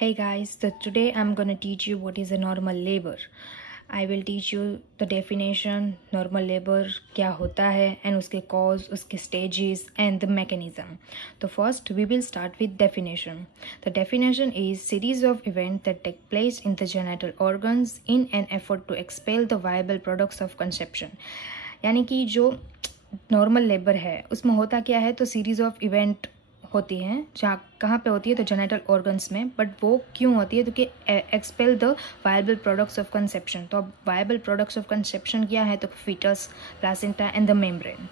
Hey guys, so today I'm gonna teach you what is a normal labor. I will teach you the definition, normal labor क्या होता है and उसके cause, उसके stages and the mechanism. So first we will start with definition. The definition is series of events that take place in the genital organs in an effort to expel the viable products of conception. यानी कि जो normal labour है उसमें होता क्या है, तो series of event होती हैं जहाँ कहाँ पे होती है, तो जेनेटल ऑर्गन्स में। बट वो क्यों होती है, तो कि expel the viable products of conception. तो अब वायबल प्रोडक्ट्स ऑफ कंसेप्शन क्या है, तो foetus, placenta and the membrane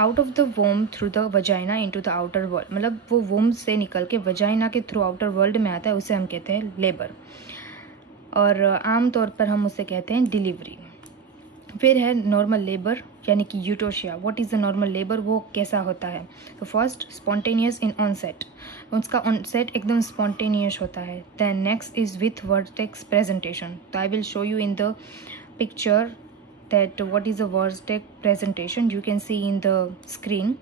out of the womb through the vagina into the outer world. मतलब वो वोम से निकल के वजाइना के थ्रू आउटर वर्ल्ड में आता है, उसे हम कहते हैं लेबर, और आमतौर पर हम उसे कहते हैं डिलीवरी। फिर है नॉर्मल लेबर यानी कि eutocia. What is the normal labour, वो कैसा होता है। तो फर्स्ट स्पॉन्टेनियस इन ऑनसेट, उसका ऑनसेट एकदम स्पॉन्टेनियस होता है। Then next is with vertex presentation. तो I will show you in the picture that what is a vertex presentation. You can see in the screen,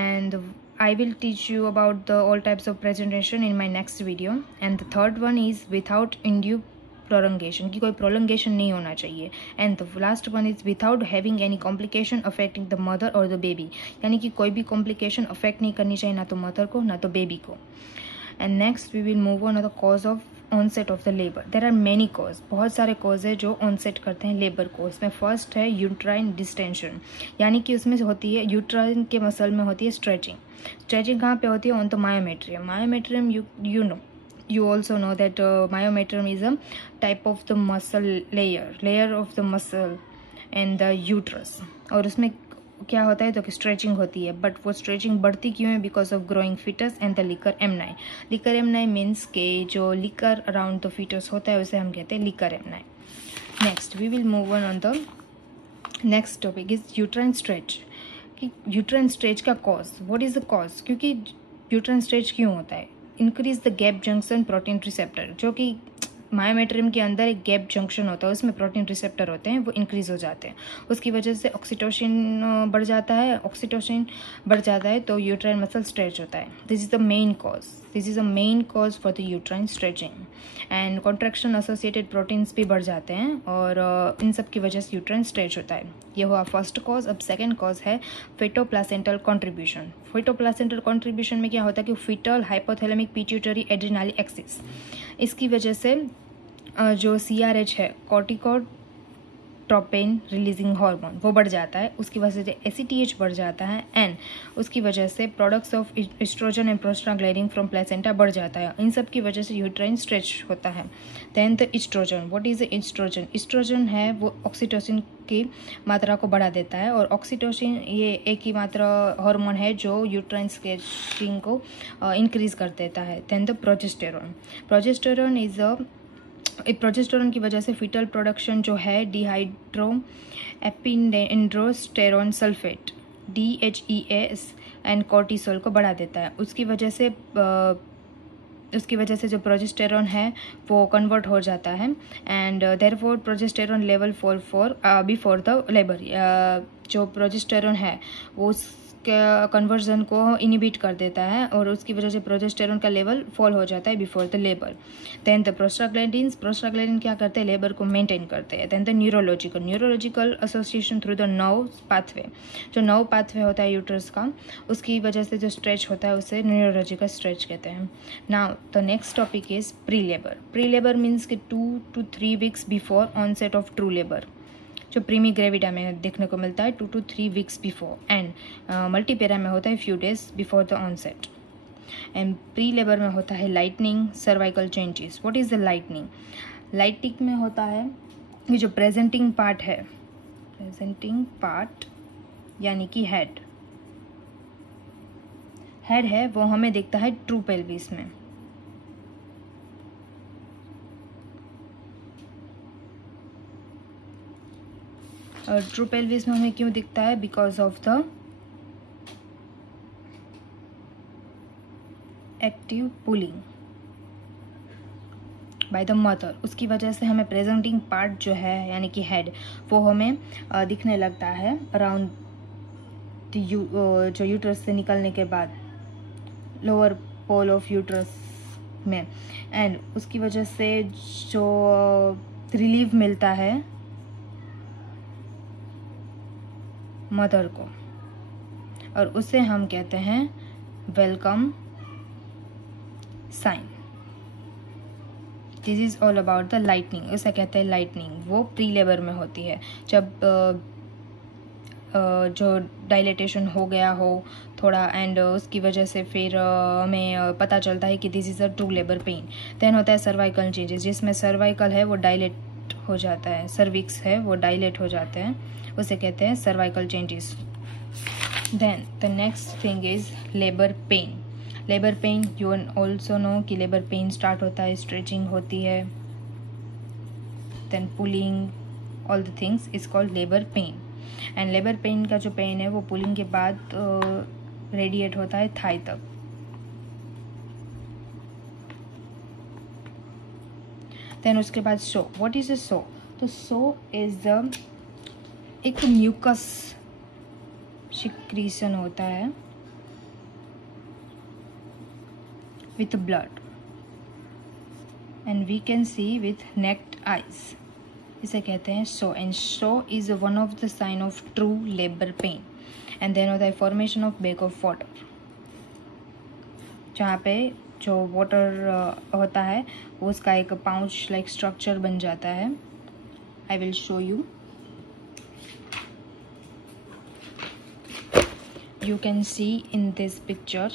and I will teach you about the all types of presentation in my next video. And the third one is without undue prolongation, कि कोई prolongation नहीं होना चाहिए. And the last one is without having any complication affecting the mother or the baby, यानी कि कोई भी complication affect नहीं करनी चाहिए, ना तो mother को ना तो baby को. And next we will move on to the cause of onset of the labour. There are many cause, बहुत सारे कॉज है जो ऑनसेट करते हैं लेबर को. इसमें फर्स्ट है यूट्राइन डिस्टेंशन, यानी कि उसमें होती है यूट्राइन के मसल में होती है स्ट्रेचिंग. स्ट्रेचिंग कहाँ पे होती है, on the myometrium. Myometrium you also know that myometrium is a type of the muscle layer of the muscle and the uterus. और उसमें क्या होता है, तो कि स्ट्रेचिंग होती है. बट वो स्ट्रेचिंग बढ़ती क्यों है, because of growing foetus and the liquor amnii. Liquor amnii means के जो लिकर अराउंड द फीटस होता है उसे हम कहते हैं liquor amnii. Next we will move on the next topic is uterine stretch. कि यूट्राइन स्ट्रेच का cause, what is the cause, क्योंकि यूट्राइन स्ट्रेच क्यों होता है. Increase the gap junction protein receptor, जो कि मायोमेट्रियम के अंदर एक गैप जंक्शन होता है, उसमें प्रोटीन रिसेप्टर होते हैं, वो इंक्रीज हो जाते हैं. उसकी वजह से ऑक्सीटोसिन बढ़ जाता है. ऑक्सीटोसिन बढ़ जाता है तो यूट्राइन मसल स्ट्रेच होता है. This is the main cause for the uterine stretching. And contraction associated proteins भी बढ़ जाते हैं, और इन सब की वजह से यूट्राइन स्ट्रेच होता है. ये हुआ फर्स्ट कॉज. अब सेकेंड कॉज है फेटोप्लासेंटल कॉन्ट्रीब्यूशन. फेटोप्लासेंटल कॉन्ट्रीब्यूशन में क्या होता है कि फीटल हाइपोथैलेमिक पिट्यूटरी एड्रिनाली एक्सिस, इसकी वजह से जो CRH है, कॉर्टिकोट्रोपिन रिलीजिंग हार्मोन, वो बढ़ जाता है. उसकी वजह से ACTH बढ़ जाता है, एंड उसकी वजह से products of oestrogen and prostaglandin from placenta बढ़ जाता है. इन सब की वजह से यूट्राइन स्ट्रेच होता है. Then the oestrogen. What is the oestrogen. Oestrogen है वो ऑक्सीटोसिन की मात्रा को बढ़ा देता है, और ऑक्सीटोसिन ये एक ही मात्रा हार्मोन है जो यूट्राइन स्ट्रेचिंग को इंक्रीज कर देता है. Then the progesterone. Progesterone is progesterone की वजह से फीटल प्रोडक्शन जो है dehydroepiandrosterone sulphate DHEAS and cortisol को बढ़ा देता है. उसकी वजह से जो प्रोजेस्टेरोन है वो कन्वर्ट हो जाता है, and therefore progesterone level fall for before the labour. जो प्रोजेस्टेरोन है वो कन्वर्जन को इनिबिट कर देता है, और उसकी वजह से प्रोजेस्टेरोन का लेवल फॉल हो जाता है before the labour. Then the prostaglandin क्या करते हैं, लेबर को मेंटेन करते हैं. Then the neurological association through the nerve pathway. जो नर्व पाथवे होता है यूट्रस का, उसकी वजह से जो स्ट्रेच होता है उसे न्यूरोलॉजिकल स्ट्रेच कहते हैं. Now the next topic is pre labour means कि 2 to 3 weeks before onset of true labour, जो प्रीमी ग्रेविडा में देखने को मिलता है 2 to 3 weeks before, and multipara में होता है few days before the onset. And pre labour में होता है lightening, cervical changes. What is the lightening में होता है ये जो प्रेजेंटिंग पार्ट यानी कि हेड है वो हमें दिखता है ट्रू पेल्विस में. और ट्रू पेल्विस में हमें क्यों दिखता है, because of the active pulling bye the mother. उसकी वजह से हमें प्रेजेंटिंग पार्ट जो है यानी कि हेड, वो हमें दिखने लगता है अराउंड जो यूट्रस से निकलने के बाद, लोअर पोल ऑफ यूट्रस में, एंड उसकी वजह से जो रिलीफ मिलता है मदर को, और उसे हम कहते हैं welcome sign. This is all about the lightening. उसे कहते हैं लाइटनिंग। वो प्री लेबर में होती है, जब जो डायलेटेशन हो गया हो थोड़ा, एंड उसकी वजह से फिर हमें पता चलता है कि this is a true labour pain. Then होता है सर्वाइकल चेंजेस, जिसमें सर्वाइकल है वो डायलेट हो जाता है, सर्विक्स है वो डायलेट हो जाते हैं, उसे कहते हैं cervical changes. Then the next thing is labour pain. Labour pain you also know कि लेबर पेन स्टार्ट होता है, स्ट्रेचिंग होती है, then pulling, all the things is called labour pain. And labour pain का जो पेन है वो pulling के बाद रेडिएट होता है थाई तक। देन उसके बाद सो। व्हाट इज अ सो? तो सो इज द एक म्यूकस सिक्रीशन होता है with blood and we can see with naked eyes, इसे कहते हैं show. And show is one of the sign of true labour pain. And then होता है formation of bag of water, जहाँ पे जो वाटर होता है वो उसका एक पाउच लाइक स्ट्रक्चर बन जाता है। आई will show you. You can see in this picture,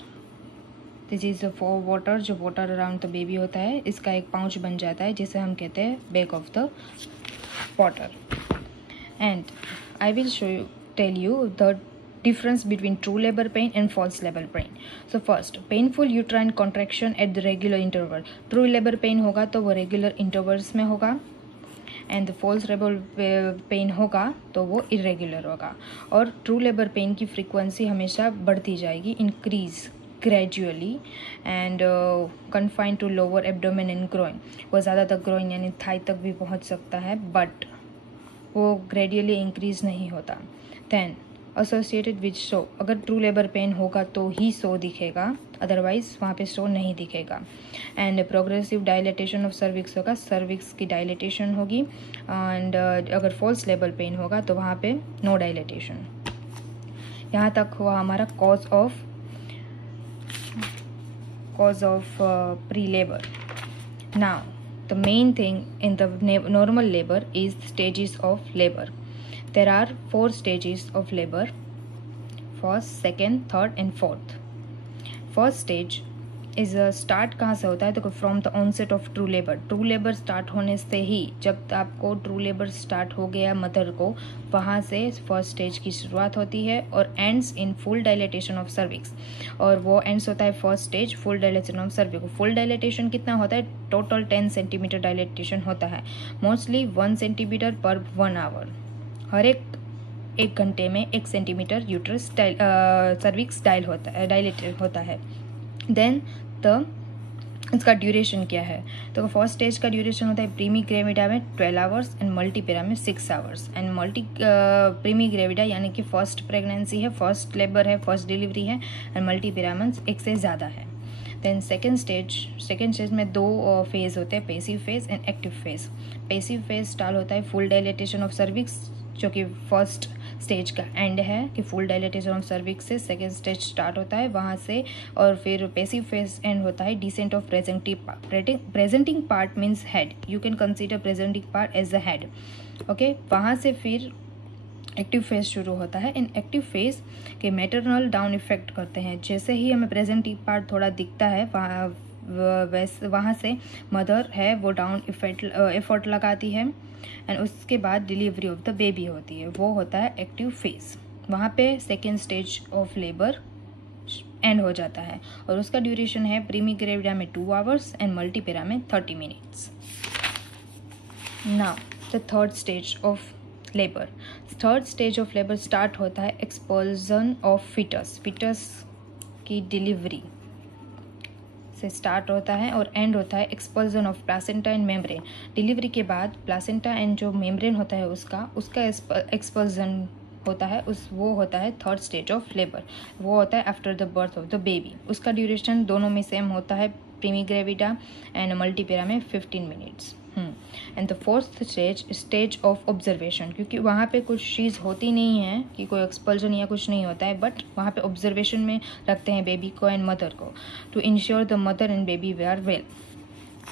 this is for water, जो वाटर अराउंड द बेबी होता है, इसका एक पाउच बन जाता है जिसे हम कहते हैं bag of the water. And I will show you, tell you the difference between true labor pain and false labor pain. So first, painful uterine contraction at the regular interval. True labor pain होगा तो वो regular intervals में होगा, and false labor pain होगा तो वो irregular होगा। और true labor pain की frequency हमेशा बढ़ती जाएगी, increase gradually and confined to lower abdomen and groin. वो ज़्यादातर groin यानी थाई तक भी पहुँच सकता है, but वो gradually increase नहीं होता। Then associated with show, अगर ट्रू लेबर पेन होगा तो ही शो दिखेगा, अदरवाइज वहाँ पे शो नहीं दिखेगा। And progressive dilatation of cervix होगा, सर्विक्स की डायलेटेशन होगी। एंड अगर फॉल्स लेबर पेन होगा तो वहाँ पे नो डायलेटेशन। यहाँ तक हुआ हमारा cause of pre labour. Now the main thing in the normal labour is stages of labour. There are 4 stages of labor: first, second, third and fourth. First stage is a start कहाँ से होता है? तो from the onset of true labor. true labor start होने से ही, जब आपको true labor start हो गया मदर को, वहाँ से first stage की शुरुआत होती है और ends in full dilatation of cervix. और वो ends होता है first stage full dilatation of cervix. full dilatation कितना होता है? total 10 सेंटीमीटर dilatation होता है, mostly 1 सेंटीमीटर per 1 hour. हर एक घंटे में 1 सेंटीमीटर यूट्रस सर्विक्स डायलेटेड होता है। देन इसका ड्यूरेशन क्या है? तो फर्स्ट स्टेज का ड्यूरेशन होता है प्रीमी ग्रेविडा में 12 आवर्स एंड मल्टीपेरा में 6 आवर्स। एंड प्रीमी ग्रेविडा यानी कि फर्स्ट प्रेगनेंसी है, फर्स्ट लेबर है, फर्स्ट डिलीवरी है, एंड मल्टीपेरा मींस एक से ज़्यादा है। देन सेकेंड स्टेज में 2 फेज होते हैं, passive phase and active phase. Passive phase start होता है फुल डायलेटेशन ऑफ सर्विक्स, जो कि फर्स्ट स्टेज का एंड है कि फुल डायलेटेशन ऑफ सर्विक्स से सेकेंड स्टेज स्टार्ट होता है वहाँ से, और फिर पेसिव फेज एंड होता है descent of presenting part means head. You can consider presenting part as a head. Okay, वहाँ से फिर एक्टिव फेज शुरू होता है। इन एक्टिव फेज के मैटरनल डाउन इफेक्ट करते हैं, जैसे ही हमें प्रेजेंटिंग पार्ट थोड़ा दिखता है वहाँ से मदर है वो डाउन एफर्ट लगाती है, एंड उसके बाद डिलीवरी ऑफ द बेबी होती है, वो होता है एक्टिव फेज। वहाँ पे second stage of labour and हो जाता है और उसका ड्यूरेशन है प्रीमी ग्रेविडा में 2 आवर्स एंड मल्टीपेरा में 30 minutes. Now the third stage of labour. Third stage of labour start होता है एक्सपल्जन ऑफ फिटस की डिलीवरी से स्टार्ट होता है और एंड होता है expulsion of placenta and membrane. Delivery के बाद प्लासेंटा एंड जो मेम्ब्रेन होता है उसका एक्सपल्जन होता है, वो होता है थर्ड स्टेज ऑफ लेबर। वो होता है after the birth of the baby. उसका ड्यूरेशन दोनों में सेम होता है, प्रीमी ग्रेविडा, एंड मल्टीपेरा में 15 minutes. And the fourth stage of observation, क्योंकि वहाँ पे कुछ चीज़ होती नहीं है कि कोई एक्सपल्जन या कुछ नहीं होता है, बट वहाँ पे ऑब्जर्वेशन में रखते हैं बेबी को एंड मदर को, to ensure the mother and baby वे आर वेल।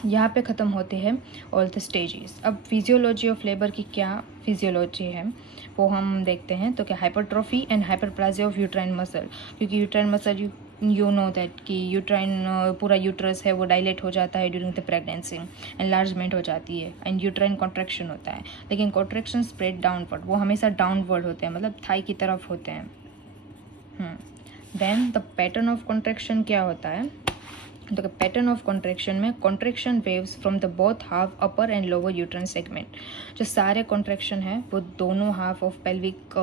यहाँ पे ख़त्म होते हैं ऑल द स्टेजेस। अब फिजियोलॉजी ऑफ लेबर की क्या फिजियोलॉजी है वो हम देखते हैं। तो क्या hypertrophy and hyperplasia of uterine muscle, क्योंकि uterine muscle you know that कि यूट्राइन पूरा यूट्रस है वो डायलेट हो जाता है ड्यूरिंग द प्रेगनेंसी, एनलार्जमेंट हो जाती है एंड यूट्राइन कॉन्ट्रैक्शन होता है। लेकिन कॉन्ट्रैक्शन स्प्रेड डाउनवर्ड, वो हमेशा डाउनवर्ड होते हैं, मतलब थाई की तरफ होते हैं। Then the pattern of contraction क्या होता है। तो पैटर्न ऑफ कॉन्ट्रैक्शन में contraction waves from the both half upper and lower uterine segment, जो सारे कॉन्ट्रैक्शन है वो दोनों हाफ ऑफ पेल्विक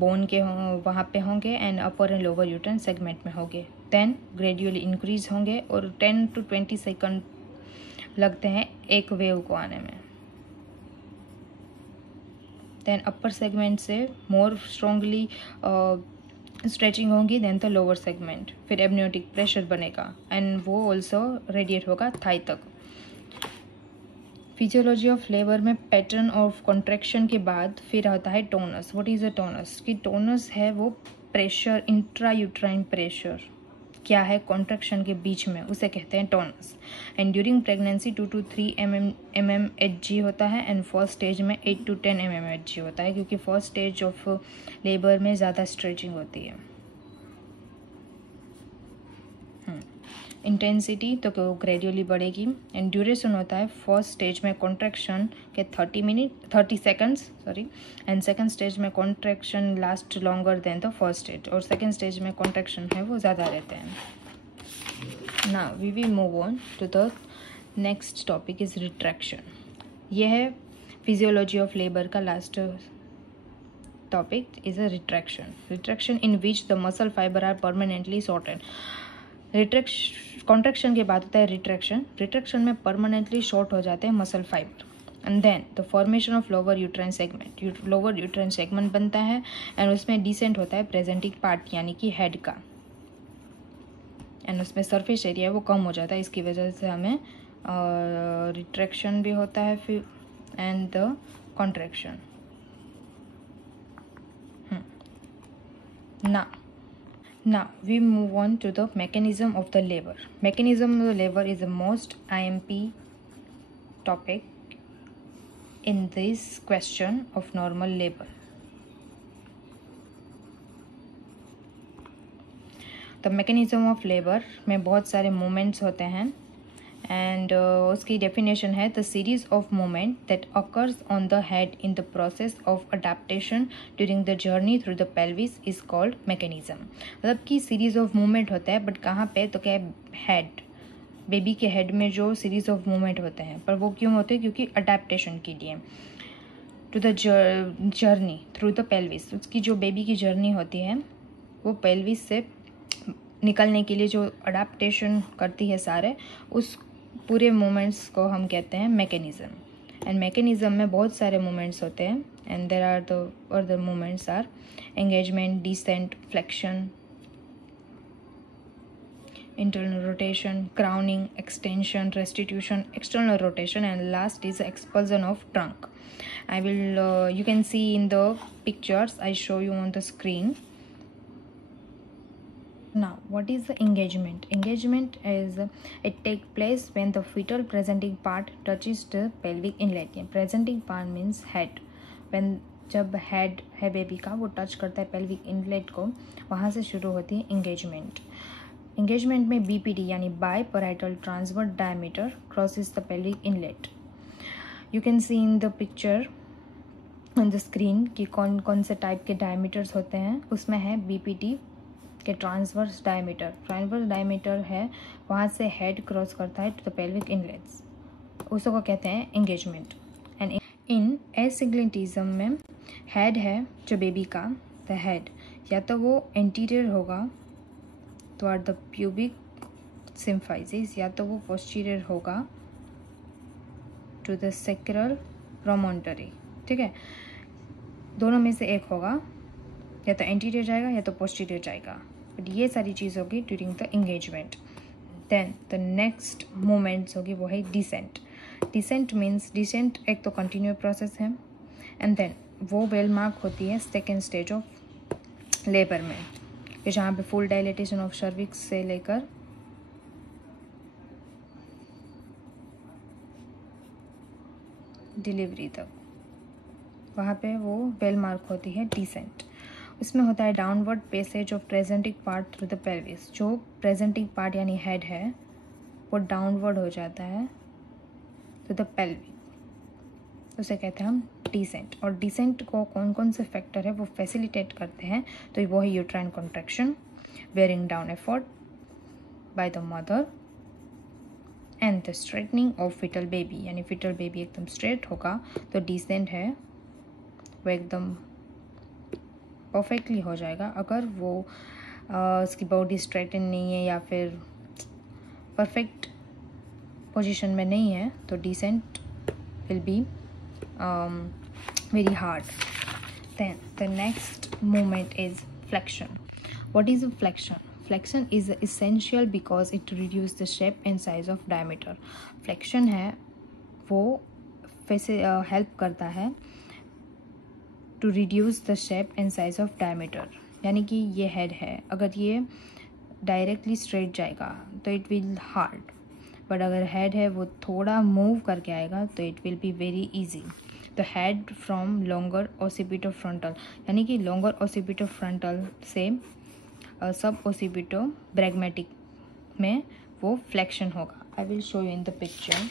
बोन के वहाँ पे होंगे and upper and lower uterine segment में होंगे। देन ग्रेजुअली इंक्रीज होंगे और 10 to 20 सेकंड लगते हैं एक वेव को आने में। देन अपर सेगमेंट से मोर स्ट्रॉन्गली स्ट्रेचिंग होगी देन द लोअर सेगमेंट, फिर एमनियोटिक प्रेशर बनेगा एंड वो ऑल्सो रेडिएट होगा थाई तक। फिजियोलॉजी ऑफ लेबर में पैटर्न ऑफ कॉन्ट्रैक्शन के बाद फिर आता है टोनस। What is a टोनस? कि टोनस है वो प्रेशर, इंट्रा यूट्राइन प्रेशर क्या है कॉन्ट्रैक्शन के बीच में, उसे कहते हैं tonus. And during pregnancy 2 to 3 mmHg होता है एंड फर्स्ट स्टेज में 8 to 10 mmHg होता है, क्योंकि फर्स्ट स्टेज ऑफ लेबर में ज़्यादा स्ट्रेचिंग होती है। इंटेंसिटी तो ग्रेजुअली बढ़ेगी एंड ड्यूरेशन होता है फर्स्ट स्टेज में कॉन्ट्रैक्शन के 30 सेकंड्स एंड सेकंड स्टेज में contraction last longer than the first stage, और सेकंड स्टेज में कॉन्ट्रैक्शन है वो ज़्यादा रहते हैं। Now we will move on to the next topic is retraction. यह है फिजियोलॉजी ऑफ लेबर का last topic is a retraction in which the muscle fibre are permanently shorted. Contraction के बाद होता है रिट्रैक्शन में परमानेंटली शॉर्ट हो जाते हैं muscle fibre. And then the formation of lower uterine segment बनता है एंड उसमें डिसेंट होता है प्रेजेंटिंग पार्ट यानी कि हेड का, एंड उसमें सरफेस एरिया वो कम हो जाता है, इसकी वजह से हमें रिट्रैक्शन भी होता है फिर and the contraction. Now we move on to the mechanism of the labor. Mechanism of the labor is the most IMP topic in this question of normal labor. The mechanism of labor में बहुत सारे movements होते हैं and उसकी definition है the series of movement that occurs on the head in the process of adaptation during the journey through the pelvis is called mechanism. मतलब कि series of movement होता है, बट कहाँ पे? तो क्या हेड, बेबी के हेड में जो सीरीज ऑफ मूवमेंट होते हैं, पर वो क्यों होते हैं? क्योंकि अडेप्टेशन के लिए to the journey through the pelvis. उसकी जो बेबी की जर्नी होती है वो पेल्विस से निकलने के लिए जो अडेप्टेशन करती है सारे, उस पूरे मूवमेंट्स को हम कहते हैं मैकेनिज्म। एंड मैकेनिज्म में बहुत सारे मूवमेंट्स होते हैं and there are the other movements are engagement, descent, flexion, internal rotation, crowning, extension, restitution, external rotation, and last is expulsion of trunk. I will you can see in the pictures I show you on the screen. Now what is the engagement? Engagement is it take place when the fetal presenting part touches the pelvic inlet. Presenting part means head. When जब head है baby का वो touch करता है pelvic inlet को, वहाँ से शुरू होती है इंगेजमेंट। इंगेजमेंट में बीपीडी यानी biparietal transverse diameter crosses the pelvic inlet. You can see in the picture on the screen कि कौन कौन से टाइप के डायमीटर्स होते हैं। उसमें है बीपीटी के ट्रांसवर्स डायमीटर है, वहाँ से हेड क्रॉस करता है टू द पेल्विक इनलेट्स, उसको कहते हैं इंगेजमेंट। एंड इन एसिग्मेंटिज्म में हेड है जो बेबी का, द हेड या तो वो एंटीरियर होगा टुवर्ड द प्यूबिक सिम्फाइसिस, या तो वो पोस्टीरियर होगा टू द सैक्रल प्रोमोन्टरी। ठीक है, दोनों में से एक होगा, या तो एंटीरियर जाएगा या तो पोस्टीरियर जाएगा, बट ये सारी चीज़ होगी during the engagement. Then the next movements होगी वो है डिसेंट. डिसेंट मीन्स डिसेंट एक तो कंटिन्यू प्रोसेस है एंड देन वो वेल मार्क होती है सेकेंड स्टेज ऑफ लेबर में, जहाँ पे फुल डायलेटेशन ऑफ सर्विक्स से लेकर डिलीवरी तक, वहाँ पे वो वेल मार्क होती है डिसेंट. उसमें होता है downward passage of presenting part through the pelvis. जो प्रेजेंटिंग पार्ट यानी हेड है वो डाउनवर्ड हो जाता है टू द पेल्विक, उसे कहते हैं हम डिसेंट. और डिसेंट को कौन कौन से फैक्टर है वो फैसिलिटेट करते हैं, तो वो है uterine contraction, bearing down effort by the mother and the straightening of foetal baby. यानी फिटल बेबी एकदम स्ट्रेट होगा तो डिसेंट है वो एकदम परफेक्टली हो जाएगा. अगर वो उसकी बॉडी स्ट्रेटन नहीं है या फिर परफेक्ट पोजीशन में नहीं है तो descent will be very hard. Then the next movement is flexion. What is flexion? Flexion is essential because it reduces the shape and size of diameter. Flexion है वो वैसे हेल्प करता है to reduce the shape and size of diameter. यानी कि ये head है, अगर ये डायरेक्टली स्ट्रेट जाएगा तो इट विल हार्ड, बट अगर हेड है वो थोड़ा मूव करके आएगा तो it will be very easy. The head from longer ओसिपिटो frontal, यानी कि लॉन्गर ओसिपिटो फ्रंटल से सब ओसिपिटो ब्रैग्मेटिक में वो फ्लेक्शन होगा. आई will show you in the picture.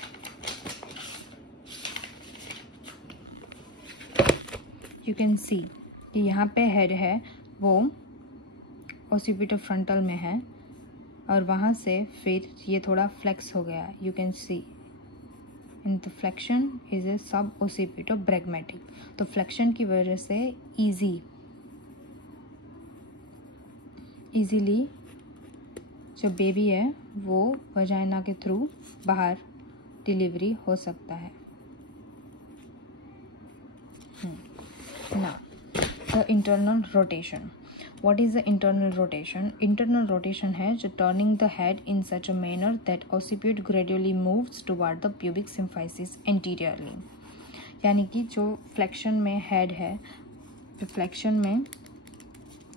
You can सी कि यहाँ पे हेड है वो ओसिपिटो फ्रंटल में है और वहाँ से फिर ये थोड़ा फ्लेक्स हो गया. You can see in the flexion is a सब ओसिपिटो ब्रैग्मेटिक. तो फ्लेक्शन की वजह से इजीली जो बेबी है वो वजाइना के थ्रू बाहर डिलीवरी हो सकता है. Now the internal rotation. What is the internal rotation? Internal rotation है जो turning the head in such a manner that occiput gradually moves toward the pubic symphysis anteriorly. यानी कि जो flexion में head है, flexion में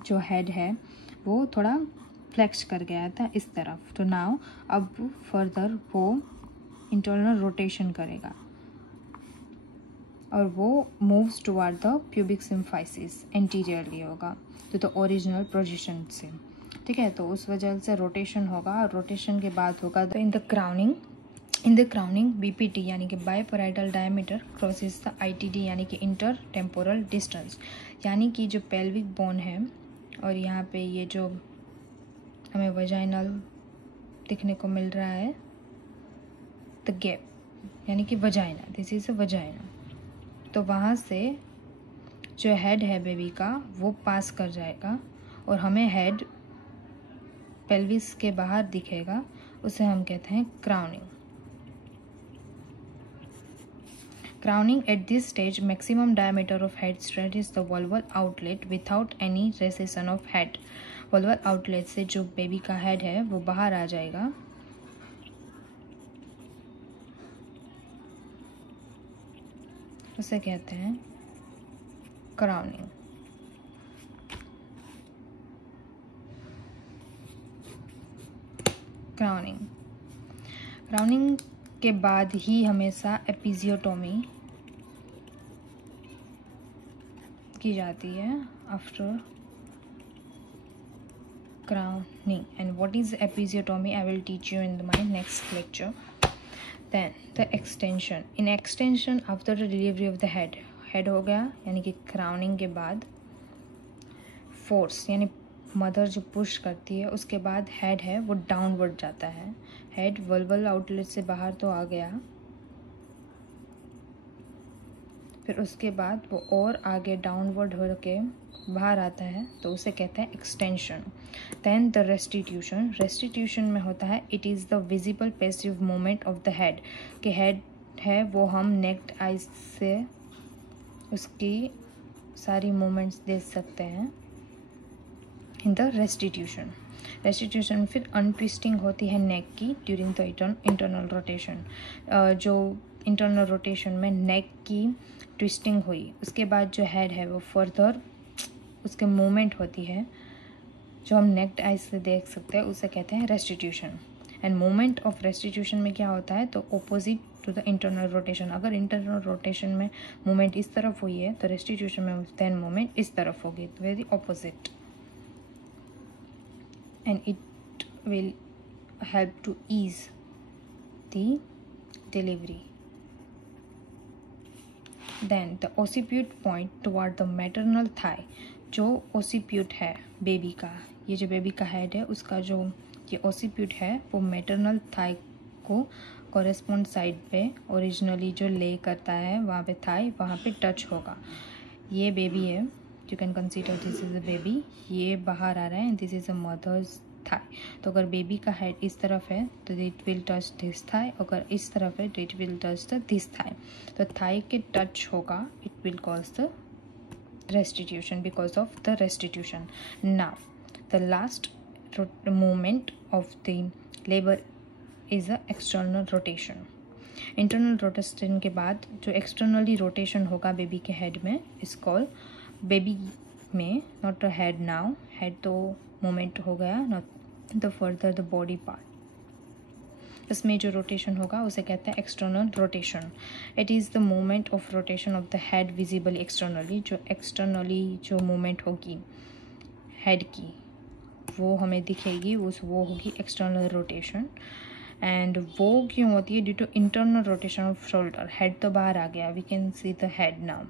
जो head है वो थोड़ा फ्लेक्स कर गया था इस तरफ, तो नाउ अब फर्दर वो इंटरनल रोटेशन करेगा और वो moves toward the pubic symphysis anteriorly होगा तो द ओरिजिनल पोजीशन से. ठीक है, तो उस वजह से रोटेशन होगा और रोटेशन के बाद होगा इन द क्राउनिंग बीपीटी यानी कि बाइपैराइटल डायमीटर क्रॉसेस द आईटीडी यानी कि इंटर टेम्पोरल डिस्टेंस. यानी कि जो पेल्विक बोन है और यहाँ पे ये जो हमें वजाइनल दिखने को मिल रहा है द गैप यानी कि vagina, this is a vagina, तो वहाँ से जो हेड है बेबी का वो पास कर जाएगा और हमें हेड पेल्विस के बाहर दिखेगा, उसे हम कहते हैं crowning. Crowning at this stage, maximum diameter of head stretches the vulval outlet without any recession of head. Vulval outlet से जो बेबी का हेड है वो बाहर आ जाएगा उसे कहते हैं क्राउनिंग. क्राउनिंग के बाद ही हमेशा एपिजियोटोमी की जाती है after crowning. And what is episiotomy? I will teach you in my next lecture. Then the extension. In extension after the delivery of the head हो गया यानी कि crowning के बाद फोर्स यानी मदर जो पुश करती है उसके बाद हेड है वो डाउनवर्ड जाता है. हेड वल्वल आउटलेट से बाहर तो आ गया, फिर उसके बाद वो और आगे डाउनवर्ड होके बाहर आता है तो उसे कहते हैं एक्सटेंशन. देन द रेस्टिट्यूशन में होता है it is the visible passive movement of the head. कि हेड है वो हम नेक्ड आइज से उसकी सारी मूवमेंट्स देख सकते हैं इन द रेस्टिट्यूशन. रेस्टिट्यूशन फिर अनट्विस्टिंग होती है नेक की ड्यूरिंग द इंटरनल रोटेशन। जो इंटरनल रोटेशन में नेक की ट्विस्टिंग हुई, उसके बाद जो हेड है वो फर्दर उसके मूवमेंट होती है, जो हम नेक्ड आइज से देख सकते हैं, उसे कहते हैं restitution. And movement of restitution में क्या होता है, तो opposite to the internal rotation. अगर इंटरनल रोटेशन में मूवमेंट इस तरफ हुई है तो रेस्टिट्यूशन में देन मूवमेंट इस तरफ होगी, तो very opposite, and it will help to ease the delivery. Then the occiput point toward the maternal thigh. जो ओसिप्यूट है बेबी का, ये जो बेबी का हेड है उसका जो ये ओसिप्यूट है वो मैटरनल थाई को कॉरेस्पॉन्ड साइड पे ओरिजिनली जो ले करता है वहाँ पे थाई, वहाँ पे टच होगा। ये बेबी है, you can consider this is a baby, ये बाहर आ रहा है, this is a mother's thigh. तो अगर बेबी का हेड इस तरफ है तो it will touch this thigh, अगर इस तरफ है तो it will touch the this thigh. तो थाई के टच होगा, it will cause the restitution because of the restitution. Now the last movement of the labor is a external rotation. Internal rotation के बाद जो एक्सटर्नली रोटेशन होगा baby के head में is called baby में, not a head now, head तो moment हो गया, not the further the body part. इसमें जो रोटेशन होगा उसे कहते हैं external rotation. It is the movement of rotation of the head visibly externally. जो एक्सटर्नली जो मूवमेंट होगी हेड की वो हमें दिखेगी, वो होगी एक्सटर्नल रोटेशन। एंड वो क्यों होती है, due to internal rotation of shoulder. Head तो बाहर आ गया, we can see the head now,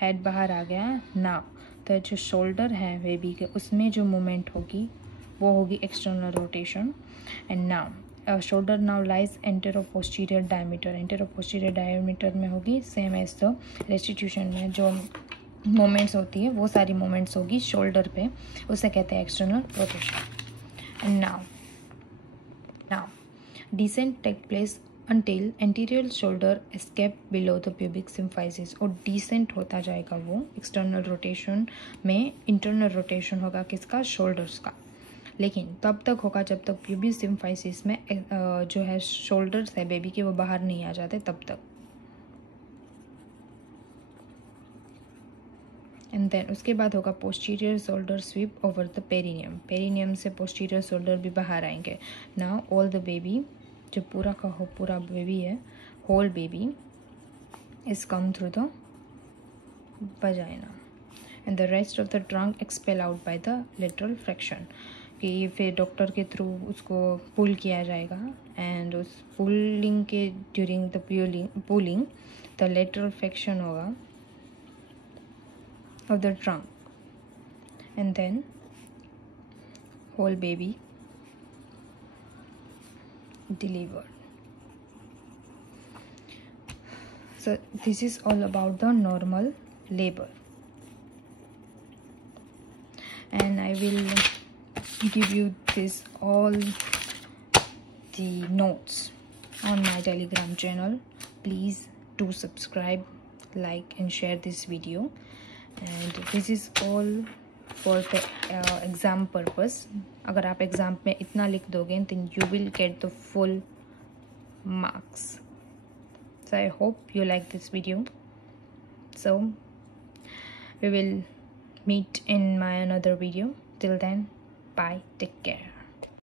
head बाहर आ गया नाउ। तो जो शोल्डर है बेबी के उसमें जो मूवमेंट होगी वो होगी external rotation. And now shoulder now lies antero posterior diameter. Antero posterior diameter में होगी सेम एज द रेस्टिट्यूशन में जो मोमेंट्स होती है वो सारी मोमेंट्स होगी शोल्डर पे, उसे कहते हैं external rotation. And now descent take place until anterior shoulder escape below the pubic symphysis। और डिसेंट होता जाएगा वो एक्सटर्नल रोटेशन में, इंटरनल रोटेशन होगा किसका, शोल्डर्स का, लेकिन तब तक होगा जब तक प्यूबिक सिम्फाइसिस में जो है शोल्डर्स है बेबी के वो बाहर नहीं आ जाते तब तक। एंड देन उसके बाद होगा posterior shoulder sweep over the perineum. Perineum से पोस्टीरियर शोल्डर भी बाहर आएंगे। नाउ ऑल द बेबी, जो पूरा का हो पूरा बेबी है, whole baby is come through the vagina and the rest of the trunk expel out by the lateral fraction. कि फिर डॉक्टर के थ्रू उसको पुल किया जाएगा एंड उस पुलिंग के during the pulling the lateral fraction होगा of the trunk and then whole baby delivered. So this is all about the normal labor, and I will give you this all the notes on my Telegram channel. Please do subscribe, like and share this video. And this is all for the exam purpose. अगर आप exam में इतना लिख दोगे then you will get the full marks. So I hope you like this video. So we will meet in my another video. Till then, bye, take care.